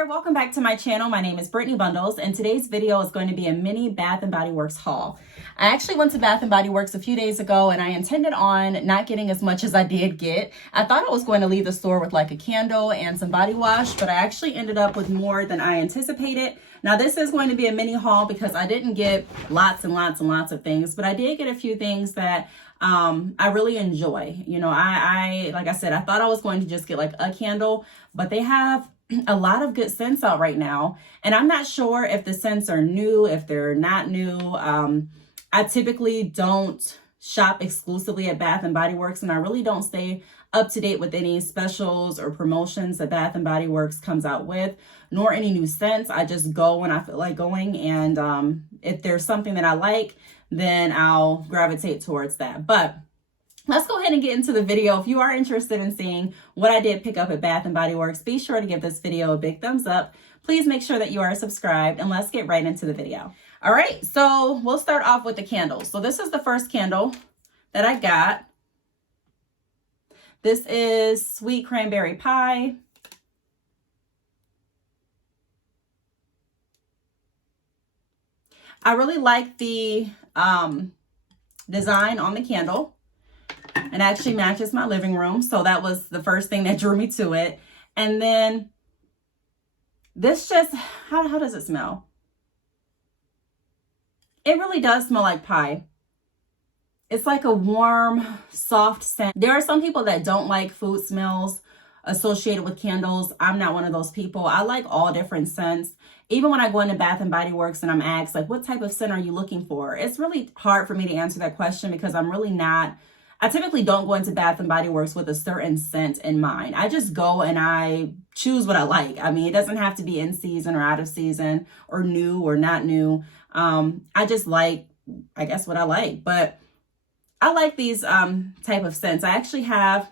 there, welcome back to my channel. My name is Brittney Bundles, and today's video is going to be a mini Bath & Body Works haul. I actually went to Bath & Body Works a few days ago, and I intended on not getting as much as I did get. I thought I was going to leave the store with like a candle and some body wash, but I actually ended up with more than I anticipated. Now this is going to be a mini haul because I didn't get lots and lots and lots of things, but I did get a few things that I really enjoy. You know, I like I said, I thought I was going to just get like a candle, but they have a lot of good scents out right now. And I'm not sure if the scents are new, if they're not new. I typically don't shop exclusively at Bath & Body Works, and I really don't stay up to date with any specials or promotions that Bath & Body Works comes out with, nor any new scents. I just go when I feel like going, and if there's something that I like, then I'll gravitate towards that. But let's go ahead and get into the video. If you are interested in seeing what I did pick up at Bath & Body Works, be sure to give this video a big thumbs up. Please make sure that you are subscribed, and let's get right into the video. All right, so we'll start off with the candles. So this is the first candle that I got. This is Sweet Cranberry Pie. I really like the design on the candle. It actually matches my living room, so that was the first thing that drew me to it. And then this just, how does it smell? It really does smell like pie. It's like a warm, soft scent. There are some people that don't like food smells associated with candles. I'm not one of those people. I like all different scents. Even when I go into Bath & Body Works and I'm asked, like, what type of scent are you looking for? It's really hard for me to answer that question because I'm really not, I typically don't go into Bath & Body Works with a certain scent in mind. I just go and I choose what I like. I mean, it doesn't have to be in season or out of season or new or not new. I just like, I guess, what I like. But I like these type of scents. I actually have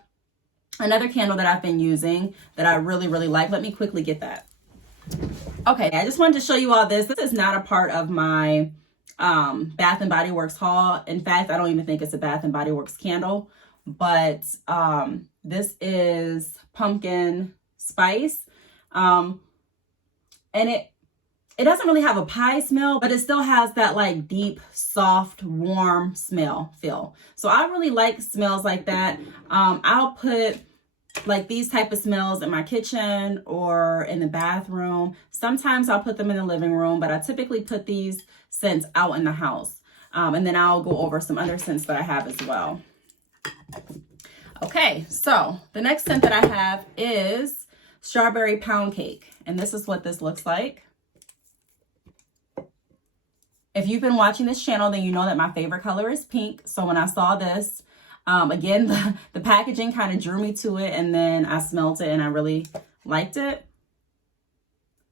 another candle that I've been using that I really, really like. Let me quickly get that. Okay, I just wanted to show you all this. This is not a part of my Bath & Body Works haul. In fact, I don't even think it's a Bath & Body Works candle, but this is pumpkin spice. And it doesn't really have a pie smell, but it still has that like deep, soft, warm feel. So I really like smells like that. I'll put like these type of smells in my kitchen or in the bathroom. Sometimes I'll put them in the living room, but I typically put these scents out in the house. And then I'll go over some other scents that I have as well. Okay, so the next scent that I have is Strawberry Pound Cake. And this is what this looks like. If you've been watching this channel, then you know that my favorite color is pink. So when I saw this, again, the packaging kind of drew me to it, and then I smelled it and I really liked it.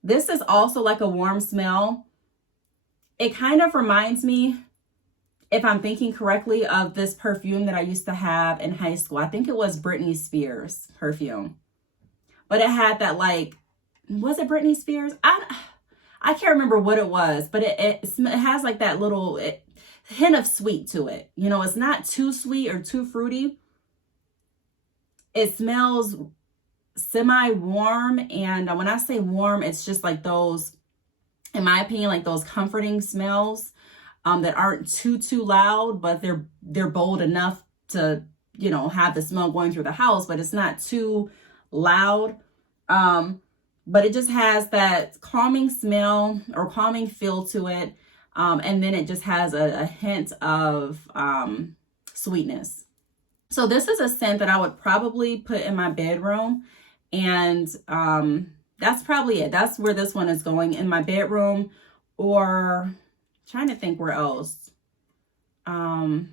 This is also like a warm smell. It kind of reminds me, if I'm thinking correctly, of this perfume that I used to have in high school. I think it was Britney Spears perfume. But it had that like, was it Britney Spears? I can't remember what it was, but it has like that little hint of sweet to it. You know, it's not too sweet or too fruity. It smells semi-warm, and when I say warm, it's just like those, in my opinion, like those comforting smells that aren't too loud, but they're bold enough to, you know, have the smell going through the house, but it's not too loud. But it just has that calming smell or calming feel to it. And then it just has a hint of sweetness. So this is a scent that I would probably put in my bedroom. And that's probably it. That's where this one is going, in my bedroom, or trying to think where else. That's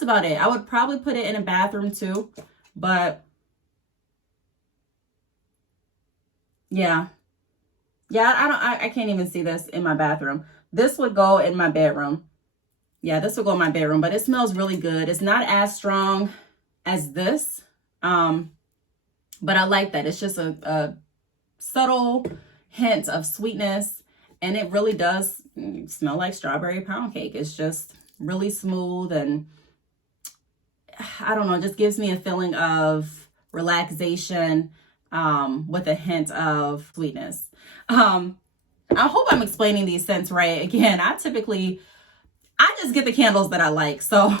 about it. I would probably put it in a bathroom too, but yeah, I can't even see this in my bathroom. This would go in my bedroom. Yeah, this would go in my bedroom, but it smells really good. It's not as strong as this, but I like that. It's just a subtle hint of sweetness, and it really does smell like strawberry pound cake. It's just really smooth, and I don't know, it just gives me a feeling of relaxation, with a hint of sweetness. I hope I'm explaining these scents right. Again, I just get the candles that I like. So,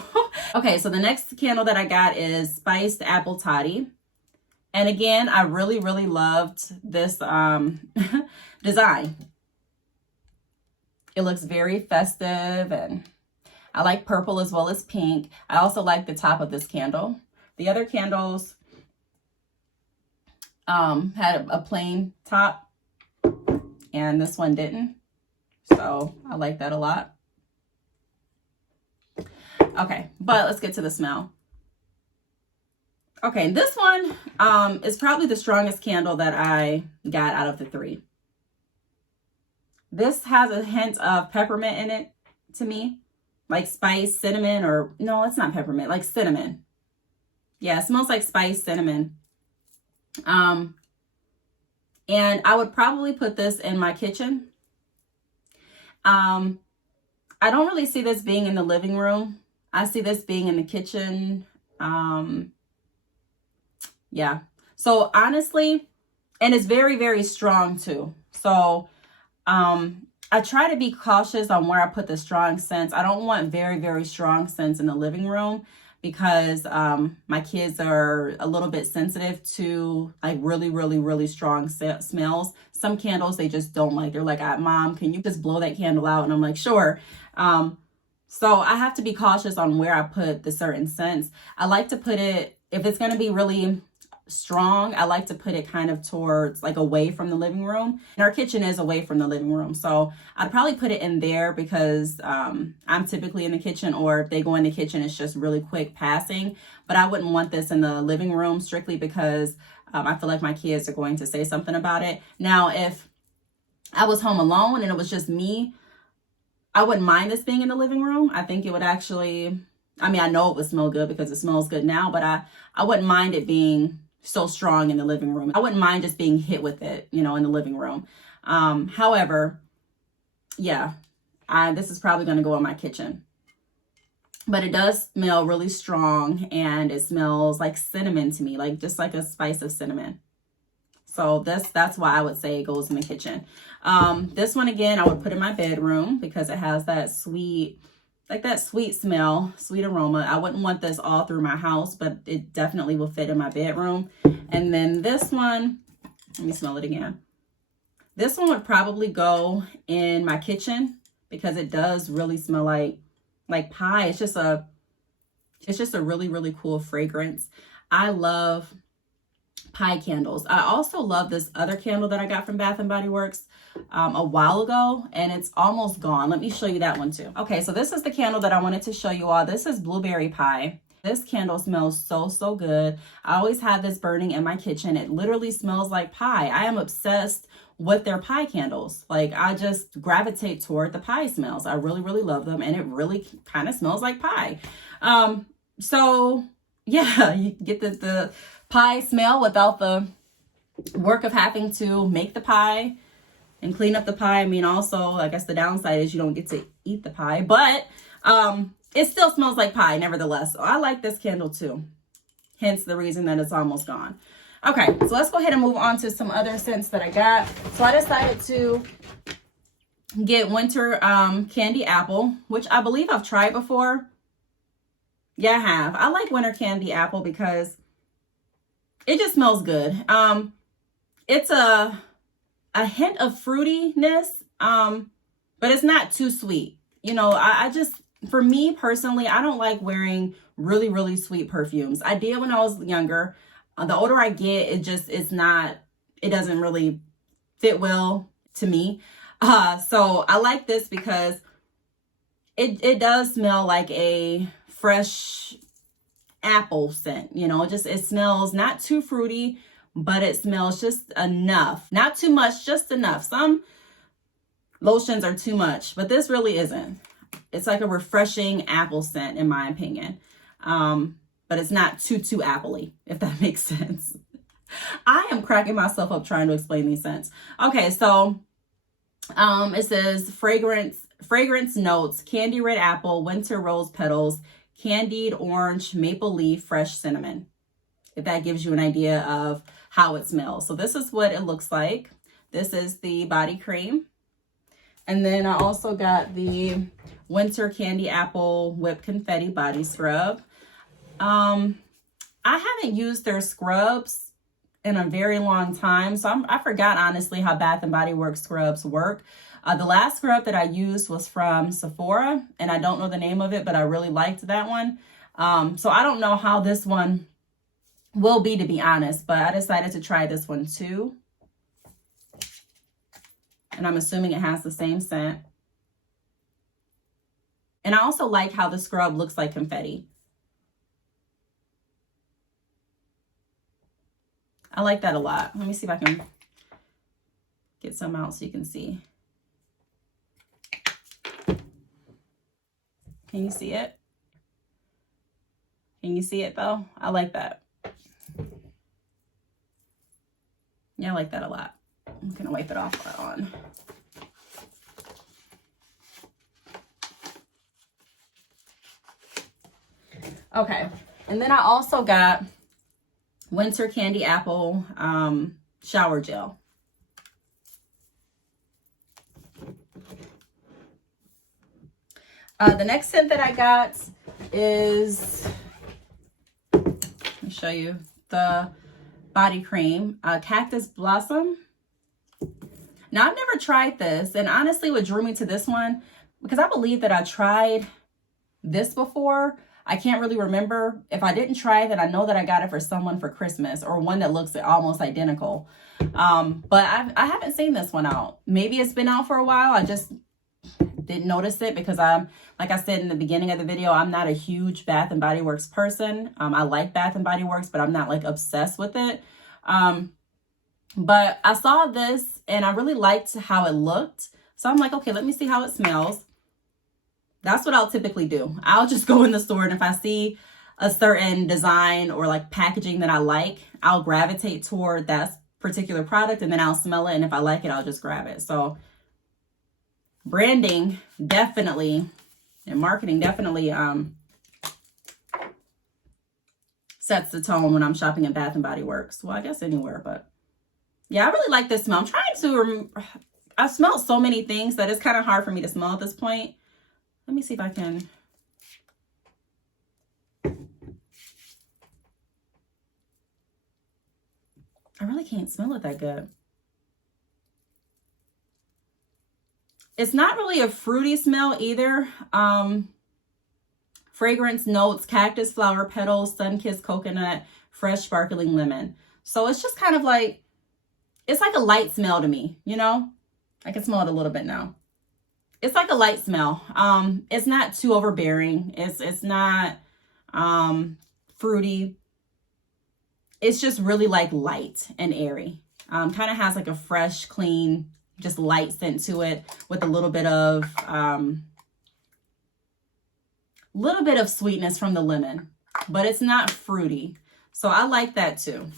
okay, so the next candle that I got is Spiced Apple Toddy. And again, I really, really loved this design. It looks very festive, and I like purple as well as pink. I also like the top of this candle. The other candles had a plain top, and this one didn't. So I like that a lot. Okay, but let's get to the smell. Okay, this one is probably the strongest candle that I got out of the three. This has a hint of peppermint in it to me, like spice, cinnamon, or no, it's not peppermint, like cinnamon. Yeah, it smells like spice, cinnamon. And I would probably put this in my kitchen. I don't really see this being in the living room. I see this being in the kitchen. Yeah. So honestly, and it's very, very strong too. So I try to be cautious on where I put the strong scents. I don't want very, very strong scents in the living room because my kids are a little bit sensitive to like really, really, really strong smells. Some candles they just don't like. They're like, Mom, can you just blow that candle out? And I'm like, sure. So I have to be cautious on where I put the certain scents. I like to put it, if it's going to be really strong, I like to put it kind of towards like away from the living room, and our kitchen is away from the living room, so I'd probably put it in there because I'm typically in the kitchen, or if they go in the kitchen it's just really quick passing. But I wouldn't want this in the living room strictly because I feel like my kids are going to say something about it. Now if I was home alone and it was just me, I wouldn't mind this being in the living room. I think it would actually, I mean, I know it would smell good because it smells good now, but I wouldn't mind it being so strong in the living room. I wouldn't mind just being hit with it, you know, in the living room. However, yeah, this is probably going to go in my kitchen. But it does smell really strong, and it smells like cinnamon to me, like just like a spice of cinnamon. So that's why I would say it goes in the kitchen. This one, again, I would put in my bedroom because it has that sweet, like that sweet smell, sweet aroma. I wouldn't want this all through my house, but it definitely will fit in my bedroom. And then this one, let me smell it again. This one would probably go in my kitchen because it does really smell like pie. It's just a really, really cool fragrance. I love pie candles. I also love this other candle that I got from Bath and Body Works a while ago, and it's almost gone. Let me show you that one too. Okay, so this is the candle that I wanted to show you all. This is blueberry pie. This candle smells so good. I always have this burning in my kitchen. It literally smells like pie. I am obsessed with their pie candles. Like, I just gravitate toward the pie smells. I really, really love them, and it really kind of smells like pie. So yeah, you get the pie smell without the work of having to make the pie and clean up the pie. I mean, also, I guess the downside is you don't get to eat the pie, but it still smells like pie nevertheless. So I like this candle too. Hence the reason that it's almost gone. Okay, so let's go ahead and move on to some other scents that I got. So I decided to get Winter Candy Apple, which I believe I've tried before. Yeah, I have. I like Winter Candy Apple because it just smells good. It's a hint of fruitiness, but it's not too sweet. You know, I just, for me personally, I don't like wearing really, really sweet perfumes. I did when I was younger. The older I get, it doesn't really fit well to me. So I like this because it does smell like a fresh apple scent. You know, it smells not too fruity, but it smells just enough. Not too much, just enough. Some lotions are too much, but this really isn't. It's like a refreshing apple scent, in my opinion. But it's not too appley, if that makes sense. I am cracking myself up trying to explain these scents. Okay, so it says fragrance notes: candy red apple, winter rose petals, candied orange, maple leaf, fresh cinnamon. if that gives you an idea of how it smells. So this is what it looks like. This is the body cream. And then I also got the Winter Candy Apple Whipped Confetti Body Scrub. I haven't used their scrubs in a very long time, so I forgot honestly how Bath and Body Works scrubs work. The last scrub that I used was from Sephora, and I don't know the name of it, but I really liked that one. So I don't know how this one will be, to be honest, but I decided to try this one too. And I'm assuming it has the same scent. And I also like how the scrub looks like confetti. I like that a lot. Let me see if I can get some out so you can see. Can you see it? Can you see it though? I like that. Yeah, I like that a lot. I'm gonna wipe it off on. Okay, and then I also got Winter Candy Apple shower gel. The next scent that I got is, let me show you, the body cream, Cactus Blossom. Now, I've never tried this, and honestly what drew me to this one, because I believe that I tried this before. I can't really remember. If I didn't try it, then I know that I got it for someone for Christmas, or one that looks almost identical. But I haven't seen this one out. Maybe it's been out for a while. I just didn't notice it because like I said in the beginning of the video, I'm not a huge Bath and Body Works person. I like Bath and Body Works, but I'm not like obsessed with it. But I saw this and I really liked how it looked. So I'm like, okay, let me see how it smells. That's what I'll typically do. I'll just go in the store, and if I see a certain design or like packaging that I like, I'll gravitate toward that particular product, and then I'll smell it. And if I like it, I'll just grab it. So branding definitely, and marketing definitely sets the tone when I'm shopping at Bath and Body Works. Well, I guess anywhere, but yeah, I really like this smell. I'm trying to remember. I've smelled so many things that it's kind of hard for me to smell at this point. Let me see if I can. I really can't smell it that good. It's not really a fruity smell either. Fragrance notes, cactus flower petals, sun-kissed coconut, fresh sparkling lemon. So it's just kind of like, it's like a light smell to me, you know? I can smell it a little bit now. It's like a light smell. It's not too overbearing. It's not fruity. It's just really like light and airy. Kind of has like a fresh, clean, just light scent to it with a little bit of sweetness from the lemon, but it's not fruity. So I like that too.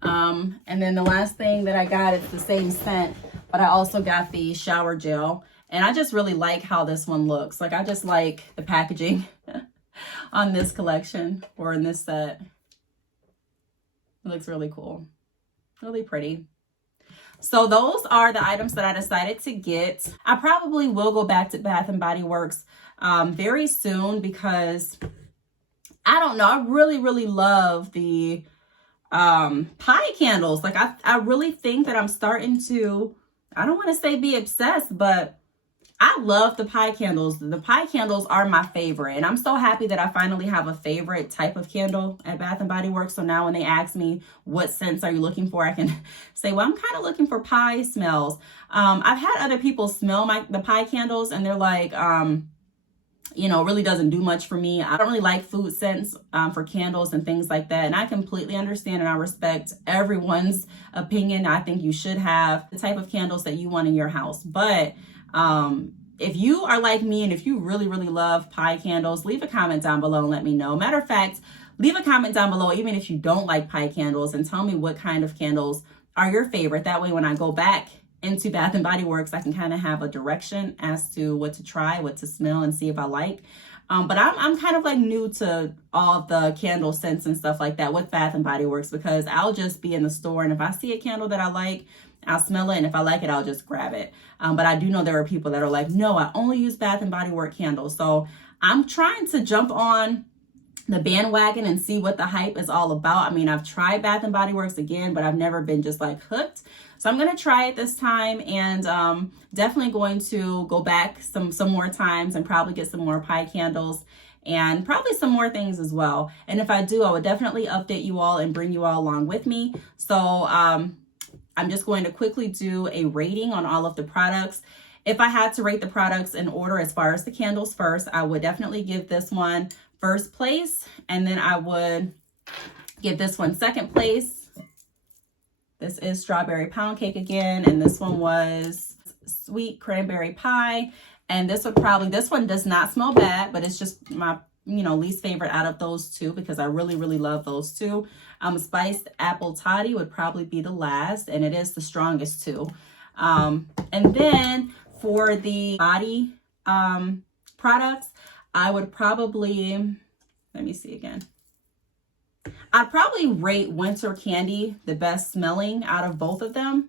And then the last thing that I got, it's the same scent, but I also got the shower gel, and I just really like how this one looks. Like, I just like the packaging on this collection, or in this set. It looks really cool, really pretty. So those are the items that I decided to get. I probably will go back to Bath and Body Works very soon, because I don't know, I really love the pie candles. Like, I really think that I'm starting to, I don't want to say be obsessed, but I love the pie candles. The pie candles are my favorite, and I'm so happy that I finally have a favorite type of candle at Bath and Body Works. So now when they ask me what scents are you looking for, I can say, well, I'm kind of looking for pie smells. I've had other people smell the pie candles, and they're like, you know, really doesn't do much for me. I don't really like food scents for candles and things like that. And I completely understand and I respect everyone's opinion. I think you should have the type of candles that you want in your house. But if you are like me, and if you really love pie candles, leave a comment down below and let me know. Matter of fact, leave a comment down below, even if you don't like pie candles, and tell me what kind of candles are your favorite. That way, when I go back into Bath and Body Works, I can kind of have a direction as to what to try, what to smell, and see if I like. But I'm kind of like new to all the candle scents and stuff like that with Bath and Body Works, because I'll just be in the store, and if I see a candle that I like, I'll smell it, and if I like it, I'll just grab it. But I do know there are people that are like, no, I only use Bath and Body Works candles. So I'm trying to jump on the bandwagon and see what the hype is all about. I mean, I've tried Bath and Body Works again, but I've never been just like hooked. So I'm going to try it this time, and definitely going to go back some more times and probably get some more pie candles and probably some more things as well. And if I do, I would definitely update you all and bring you all along with me. So I'm just going to quickly do a rating on all of the products. If I had to rate the products in order as far as the candles first, I would definitely give this one first place, and then I would give this one second place. This is strawberry pound cake again, and this one was sweet cranberry pie. And this one does not smell bad, but it's just my least favorite out of those two, because I really love those two. Spiced apple toddy would probably be the last, and it is the strongest too. And then for the body products, I would probably, let me see again. I'd probably rate Winter Candy the best smelling out of both of them.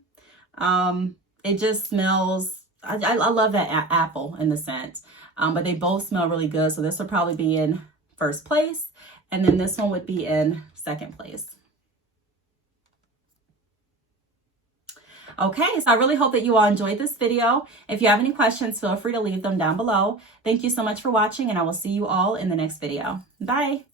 It just smells, I love that apple in the scent, but they both smell really good. So this would probably be in first place, and then this one would be in second place. Okay, so I really hope that you all enjoyed this video. If you have any questions, feel free to leave them down below. Thank you so much for watching, and I will see you all in the next video. Bye.